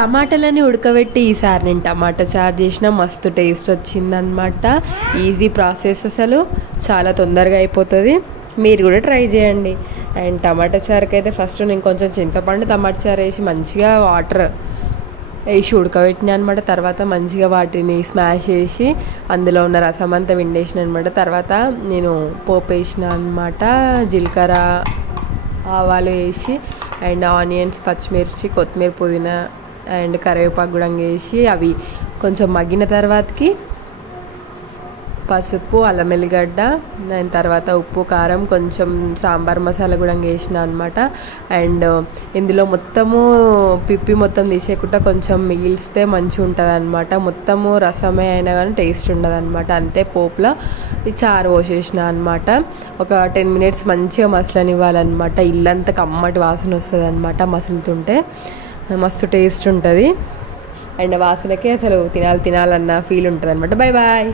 టమాటాలని ఉడకబెట్టి ఈసారి నేను టమాటా చారు చేసిన మస్తు టేస్ట్ వచ్చిందనమాట. ఈజీ ప్రాసెస్, అసలు చాలా తొందరగా అయిపోతుంది. మీరు కూడా ట్రై చేయండి. అండ్ టమాటా చారుకి అయితే ఫస్ట్ నేను కొంచెం చింతపండు టమాటా చారు వేసి మంచిగా వాటర్ వేసి ఉడకబెట్టినా అనమాట. తర్వాత మంచిగా వాటిని స్మాష్ చేసి అందులో ఉన్న రసం అంతా విండేసిన అనమాట. తర్వాత నేను పోపు వేసిన అనమాట. జీలకర్ర ఆవాలు వేసి అండ్ ఆనియన్స్, పచ్చిమిర్చి, కొత్తిమీర, పుదీనా అండ్ కరివేపాకు కూడా వేసి అవి కొంచెం మగ్గిన తర్వాతకి పసుపు, అల్లం వెల్లిగడ్డ, దాని తర్వాత ఉప్పు, కారం, కొంచెం సాంబార్ మసాలా కూడా వేసిన అనమాట. అండ్ ఇందులో మొత్తము పిప్పి మొత్తం తీసేయకుండా కొంచెం మిగిలిస్తే మంచిగా ఉంటుంది అనమాట. మొత్తము రసమే అయినా కానీ టేస్ట్ ఉండదు అనమాట. అంతే పోపులో ఈ చారు పోసేసిన అనమాట. ఒక 10 minutes మంచిగా మసలనివ్వాలన్నమాట. ఇల్లంతా కమ్మటి వాసన వస్తుంది అనమాట. మసులుతుంటే మస్తు టేస్ట్ ఉంటుంది. అండ్ వాసనకే అసలు తినాలన్న ఫీల్ ఉంటుంది అనమాట. Bye bye.